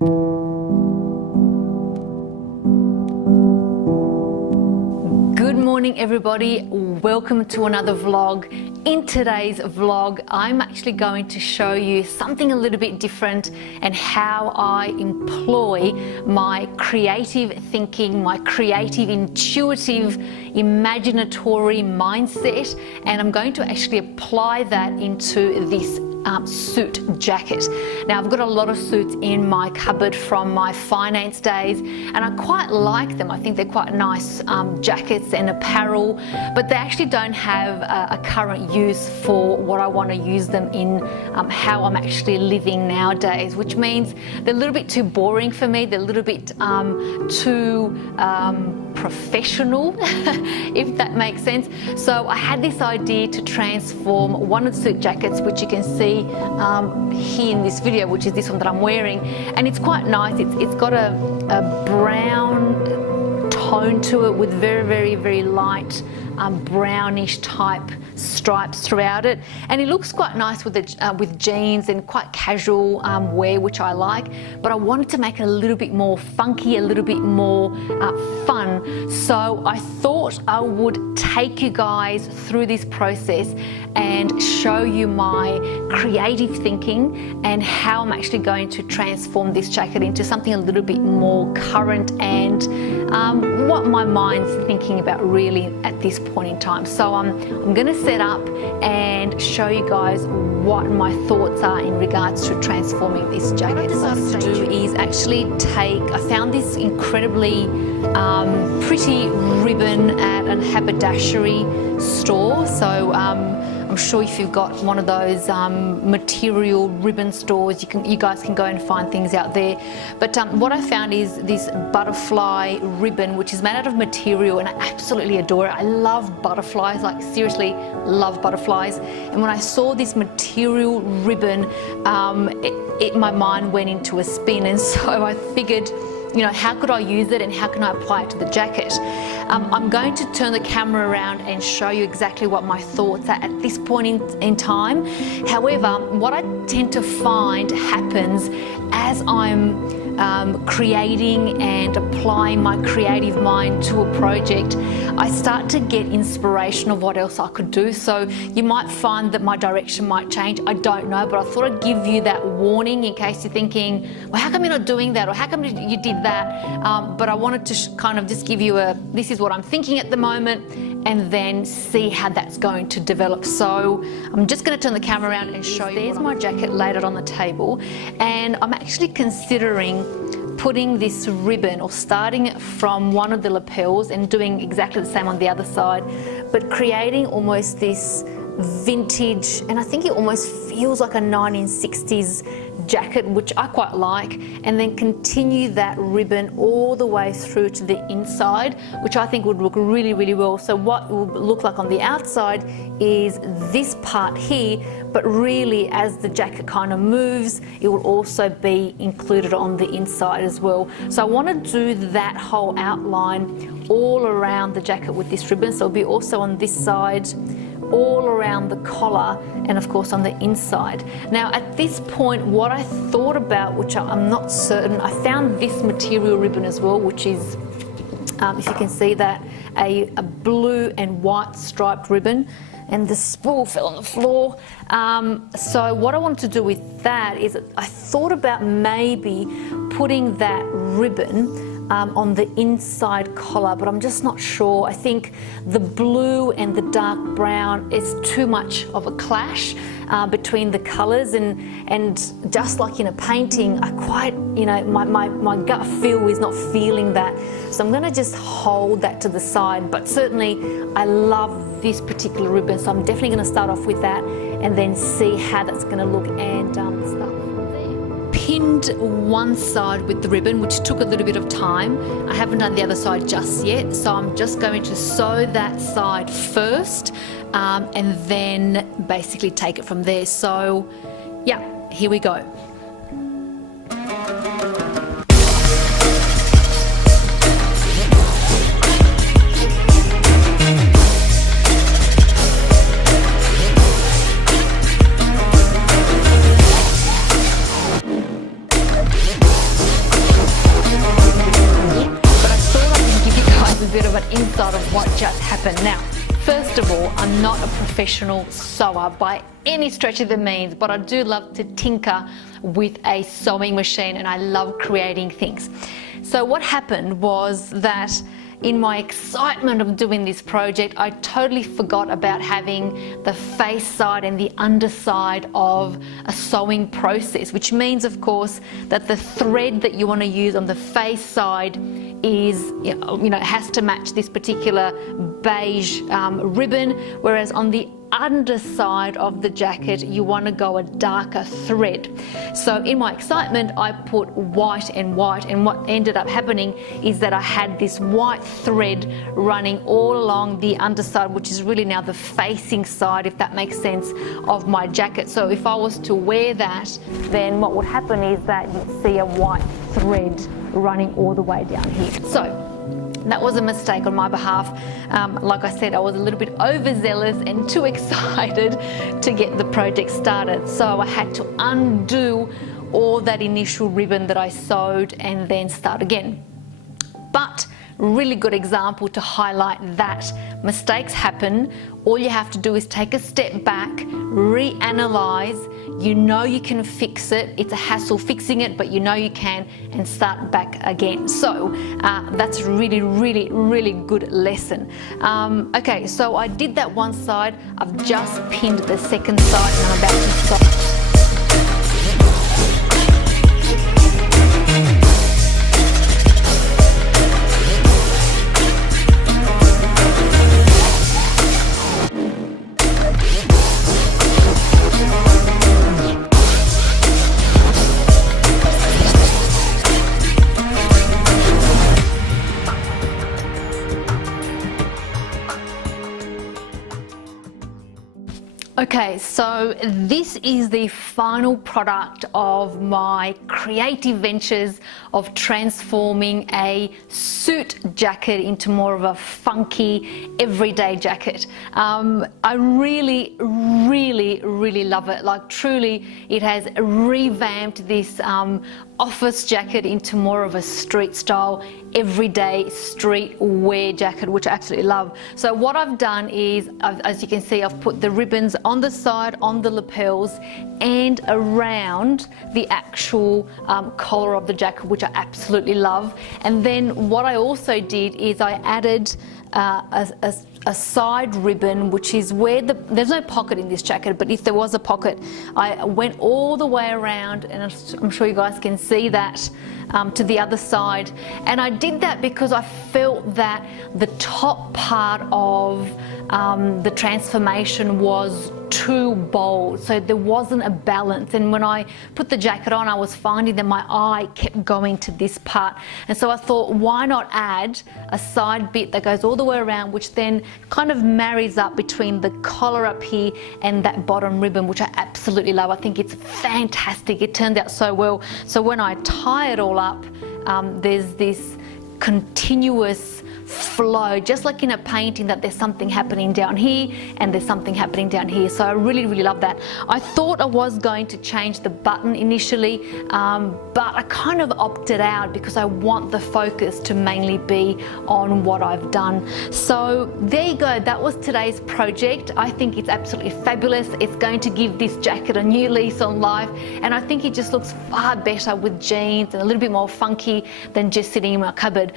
Good morning everybody, welcome to another vlog. In today's vlog I'm actually going to show you something a little bit different and how I employ my creative thinking, my creative, intuitive, imaginatory mindset, and I'm going to actually apply that into this suit jacket. Now I've got a lot of suits in my cupboard from my finance days and I quite like them. I think they're quite nice jackets and apparel, but they actually don't have a current use for what I want to use them in, how I'm actually living nowadays, which means they're a little bit too boring for me. They're a little bit too professional, if that makes sense. So I had this idea to transform one of the suit jackets, which you can see here in this video, which is this one that I'm wearing, and it's quite nice. It's got a brown tone to it with very light brownish type stripes throughout it, and it looks quite nice with jeans and quite casual wear, which I like, but I wanted to make it a little bit more funky, a little bit more fun. So I thought I would take you guys through this process and show you my creative thinking and how I'm actually going to transform this jacket into something a little bit more current and what my mind's thinking about really at this point in time. So I'm going to set up and show you guys what my thoughts are in regards to transforming this jacket. What I decided to do is actually I found this incredibly pretty ribbon at a haberdashery store. So I'm sure if you've got one of those material ribbon stores, you guys can go and find things out there. But what I found is this butterfly ribbon, which is made out of material, and I absolutely adore it. I love butterflies, like seriously love butterflies. And when I saw this material ribbon, my mind went into a spin, and so I figured, you know, how could I use it and how can I apply it to the jacket? I'm going to turn the camera around and show you exactly what my thoughts are at this point in time. However, what I tend to find happens as I'm creating and applying my creative mind to a project, I start to get inspiration of what else I could do. So you might find that my direction might change. I don't know, but I thought I'd give you that warning in case you're thinking, well, how come you're not doing that? Or how come you did that? But I wanted to kind of just give you this is what I'm thinking at the moment, and then see how that's going to develop. So I'm just going to turn the camera around and show you. There's my jacket laid out on the table, and I'm actually considering putting this ribbon, or starting it from one of the lapels and doing exactly the same on the other side, but creating almost this vintage, and I think it almost feels like a 1960s jacket, which I quite like, and then continue that ribbon all the way through to the inside, which I think would look really well. So what it will look like on the outside is this part here, but really as the jacket kind of moves, it will also be included on the inside as well. So I want to do that whole outline all around the jacket with this ribbon. So it'll be also on this side, all around the collar, and of course on the inside. Now at this point, what I thought about, which I'm not certain, I found this material ribbon as well, which is, if you can see that, a blue and white striped ribbon, and the spool fell on the floor. So what I wanted to do with that is I thought about maybe putting that ribbon on the inside collar, but I'm just not sure. I think the blue and the dark brown is too much of a clash between the colors, and just like in a painting, I quite, you know, my gut feel is not feeling that. So I'm gonna just hold that to the side, but certainly I love this particular ribbon, so I'm definitely gonna start off with that and then see how that's gonna look and start from there. Pinned one side with the ribbon, which took a little bit of time. I haven't done the other side just yet, so I'm just going to sew that side first and then basically take it from there. So yeah, here we go. happen. Now, first of all, I'm not a professional sewer by any stretch of the means, but I do love to tinker with a sewing machine, and I love creating things. So what happened was that in my excitement of doing this project, I totally forgot about having the face side and the underside of a sewing process, which means, of course, that the thread that you want to use on the face side is, has to match this particular beige ribbon, whereas on the underside of the jacket you want to go a darker thread. So in my excitement I put white and white, and what ended up happening is that I had this white thread running all along the underside, which is really now the facing side, if that makes sense, of my jacket. So if I was to wear that, then what would happen is that you'd see a white thread running all the way down here. So that was a mistake on my behalf. Like I said, I was a little bit overzealous and too excited to get the project started. So I had to undo all that initial ribbon that I sewed and then start again. But really good example to highlight that mistakes happen. All you have to do is take a step back, reanalyze. You know you can fix it. It's a hassle fixing it, but you know you can, and start back again. So that's really, really, really good lesson. Okay, so I did that one side. I've just pinned the second side, and I'm about to sew. Okay, so this is the final product of my creative ventures of transforming a suit jacket into more of a funky everyday jacket. I really, really, really love it. Like, truly, it has revamped this office jacket into more of a street style, everyday street wear jacket, which I absolutely love. So what I've done is, as you can see, I've put the ribbons on the side, on the lapels, and around the actual collar of the jacket, which I absolutely love. And then what I also did is I added a side ribbon, which is where there's no pocket in this jacket, but if there was a pocket, I went all the way around, and I'm sure you guys can see that, to the other side. And I did that because I felt that the top part of the transformation was too bold, so there wasn't a balance. And when I put the jacket on, I was finding that my eye kept going to this part, and so I thought, why not add a side bit that goes all the way around, which then kind of marries up between the collar up here and that bottom ribbon, which I absolutely love. I think it's fantastic. It turned out so well. So when I tie it all up, there's this continuous flow, just like in a painting, that there's something happening down here and there's something happening down here. So I really, really love that. I thought I was going to change the button initially, but I kind of opted out because I want the focus to mainly be on what I've done. So there you go. That was today's project. I think it's absolutely fabulous. It's going to give this jacket a new lease on life, and I think it just looks far better with jeans and a little bit more funky than just sitting in my cupboard.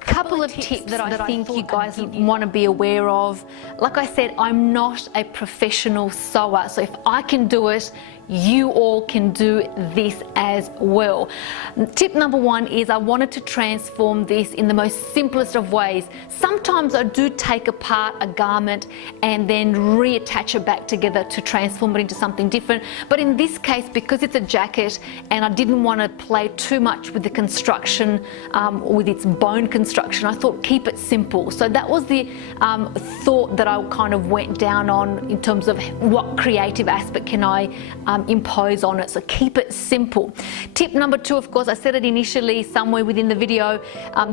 Couple of tips that I think you guys want to be aware of. Like I said, I'm not a professional sewer, so if I can do it, you all can do this as well. Tip number one is I wanted to transform this in the most simplest of ways. Sometimes I do take apart a garment and then reattach it back together to transform it into something different. But in this case, because it's a jacket and I didn't want to play too much with the construction, with its bone construction, I thought keep it simple. So that was the thought that I kind of went down on in terms of what creative aspect can I impose on it. So keep it simple. Tip number 2, of course, I said it initially somewhere within the video,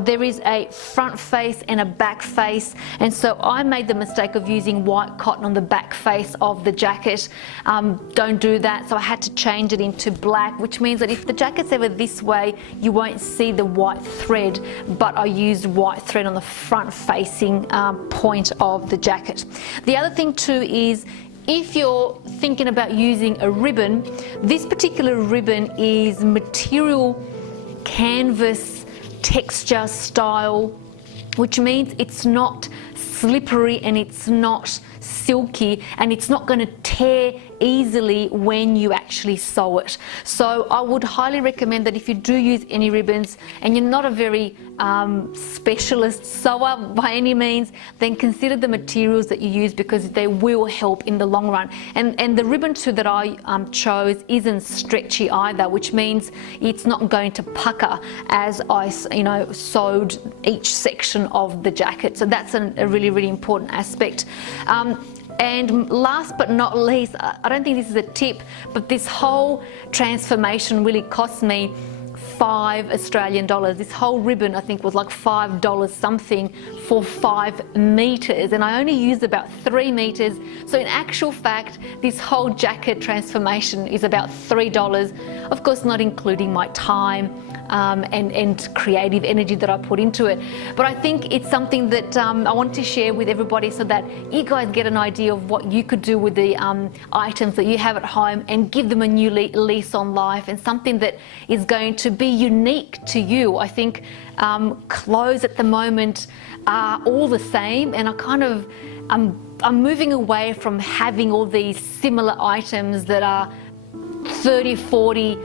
there is a front face and a back face, and so I made the mistake of using white cotton on the back face of the jacket. Don't do that, so I had to change it into black, which means that if the jacket's ever this way, you won't see the white thread, but I used white thread on the front facing point of the jacket. The other thing too is, if you're thinking about using a ribbon, this particular ribbon is material canvas texture style, which means it's not slippery and it's not silky, and it's not going to tear easily when you actually sew it. So I would highly recommend that if you do use any ribbons and you're not a very specialist sewer by any means, then consider the materials that you use, because they will help in the long run. And the ribbon too that I chose isn't stretchy either, which means it's not going to pucker as I sewed each section of the jacket. So that's a really, really important aspect. And last but not least, I don't think this is a tip, but this whole transformation really cost me $5 Australian. This whole ribbon I think was like $5 something for 5 meters, and I only used about 3 meters. So in actual fact, this whole jacket transformation is about $3, of course not including my time and creative energy that I put into it. But I think it's something that I want to share with everybody, so that you guys get an idea of what you could do with the items that you have at home and give them a new lease on life, and something that is going to be unique to you. I think clothes at the moment are all the same, and I'm moving away from having all these similar items that are 30, 40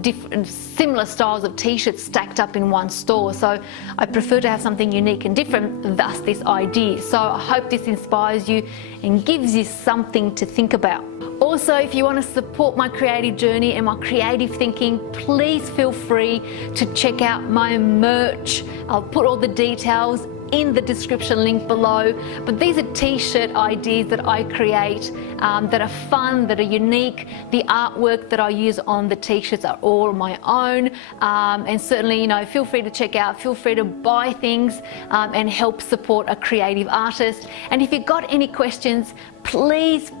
different similar styles of t-shirts stacked up in one store. So I prefer to have something unique and different, thus this idea. So I hope this inspires you and gives you something to think about. Also, if you want to support my creative journey and my creative thinking, please feel free to check out my merch. I'll put all the details in the description link below. But these are t-shirt ideas that I create that are fun, that are unique. The artwork that I use on the t-shirts are all my own, and certainly feel free to check out, feel free to buy things and help support a creative artist. And if you've got any questions, please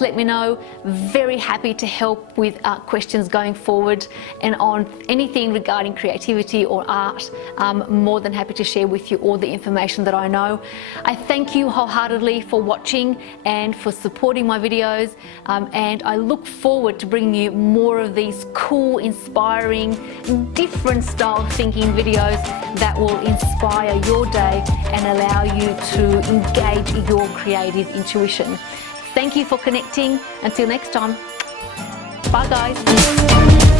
let me know. Very happy to help with questions going forward, and on anything regarding creativity or art, more than happy to share with you all the information that I know. I thank you wholeheartedly for watching and for supporting my videos, and I look forward to bringing you more of these cool, inspiring, different style thinking videos that will inspire your day and allow you to engage your creative intuition. Thank you for connecting. Until next time. Bye guys.